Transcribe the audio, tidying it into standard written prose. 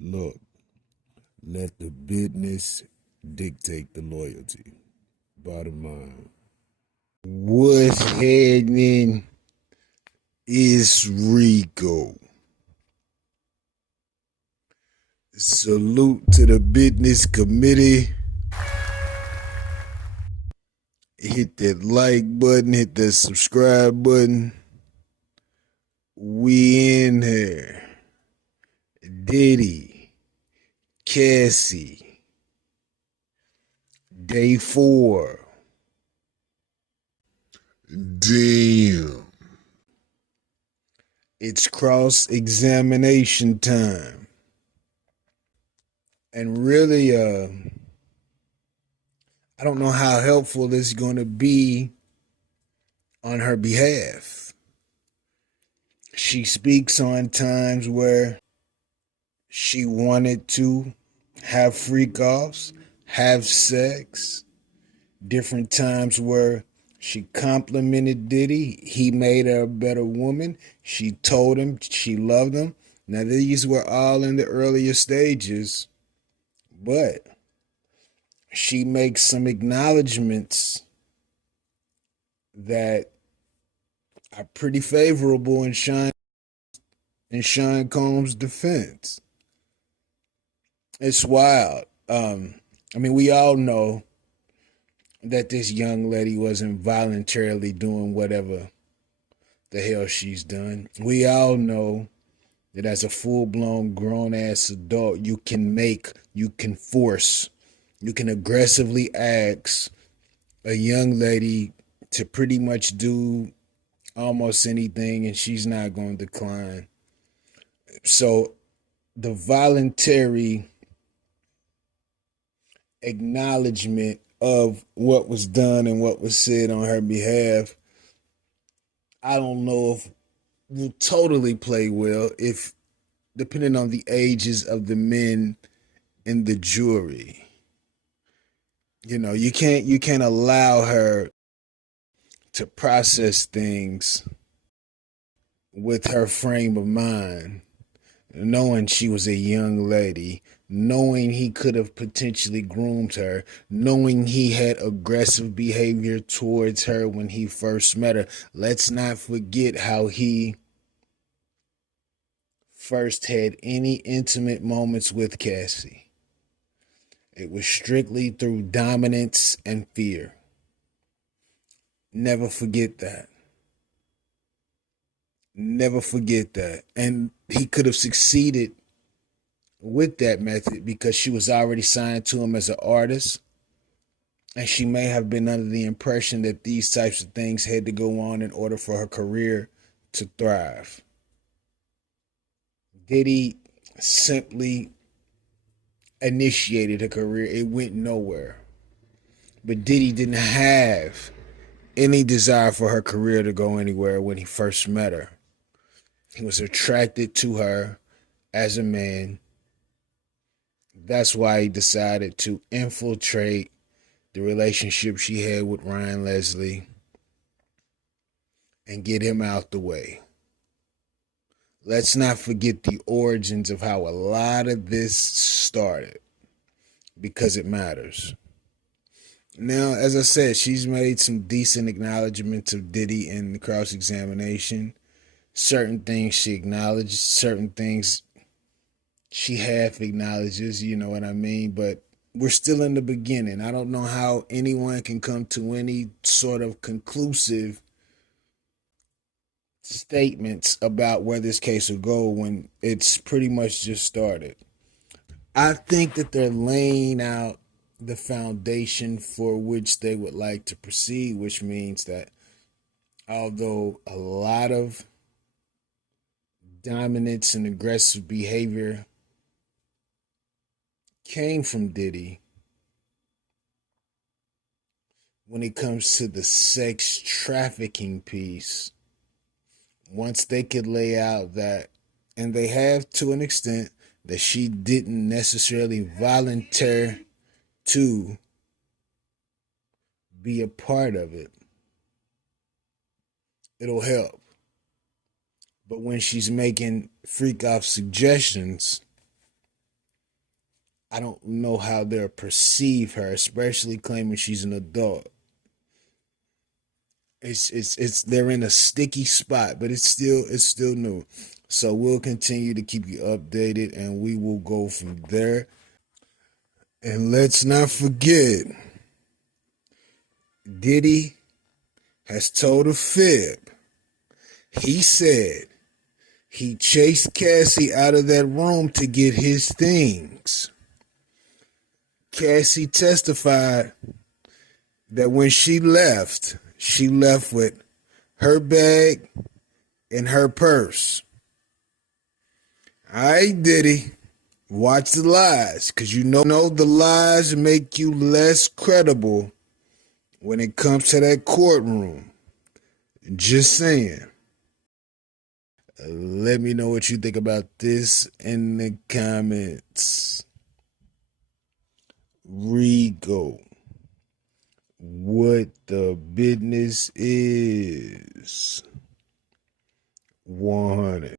Look, let the business dictate the loyalty. Bottom line. What's happening is Rico. Salute to the business committee. Hit that like button, hit that subscribe button. We in here. Diddy, Cassie, day 4. Damn. It's cross-examination time. And really, I don't know how helpful it's going to be on her behalf. She speaks on times where she wanted to have freak offs, have sex, different times where she complimented Diddy. He made her a better woman. She told him she loved him. Now, these were all in the earlier stages, but she makes some acknowledgments that are pretty favorable in Sean Combs' defense. It's wild. We all know that this young lady wasn't voluntarily doing whatever the hell she's done. We all know that as a full-blown grown-ass adult, you can force, you can aggressively ask a young lady to pretty much do almost anything, and she's not going to decline. So the voluntary acknowledgement of what was done and what was said on her behalf, I don't know if will totally play well, if depending on the ages of the men in the jury. You can't allow her to process things with her frame of mind, knowing she was a young lady, knowing he could have potentially groomed her, knowing he had aggressive behavior towards her when he first met her. Let's not forget how he first had any intimate moments with Cassie. It was strictly through dominance and fear. Never forget that. Never forget that. And he could have succeeded with that method because she was already signed to him as an artist. And she may have been under the impression that these types of things had to go on in order for her career to thrive. Diddy simply initiated her career. It went nowhere. But Diddy didn't have any desire for her career to go anywhere when he first met her. He was attracted to her as a man. That's why he decided to infiltrate the relationship she had with Ryan Leslie and get him out the way. Let's not forget the origins of how a lot of this started, because it matters. Now, as I said, she's made some decent acknowledgments of Diddy in the cross-examination. Certain things she acknowledged, certain things she half acknowledges, you know what I mean? But we're still in the beginning. I don't know how anyone can come to any sort of conclusive statements about where this case will go when it's pretty much just started. I think that they're laying out the foundation for which they would like to proceed, which means that although a lot of dominance and aggressive behavior came from Diddy, when it comes to the sex trafficking piece, once they could lay out that, and they have to an extent, that she didn't necessarily volunteer to be a part of it, it'll help. But when she's making freak off suggestions, I don't know how they'll perceive her, especially claiming she's an adult. It's they're in a sticky spot, but it's still new. So we'll continue to keep you updated, and we will go from there. And let's not forget, Diddy has told a fib. He said he chased Cassie out of that room to get his things. Cassie testified that when she left with her bag and her purse. All right, Diddy, watch the lies, because you know the lies make you less credible when it comes to that courtroom. Just saying. Let me know what you think about this in the comments. Rico, what the business is 100.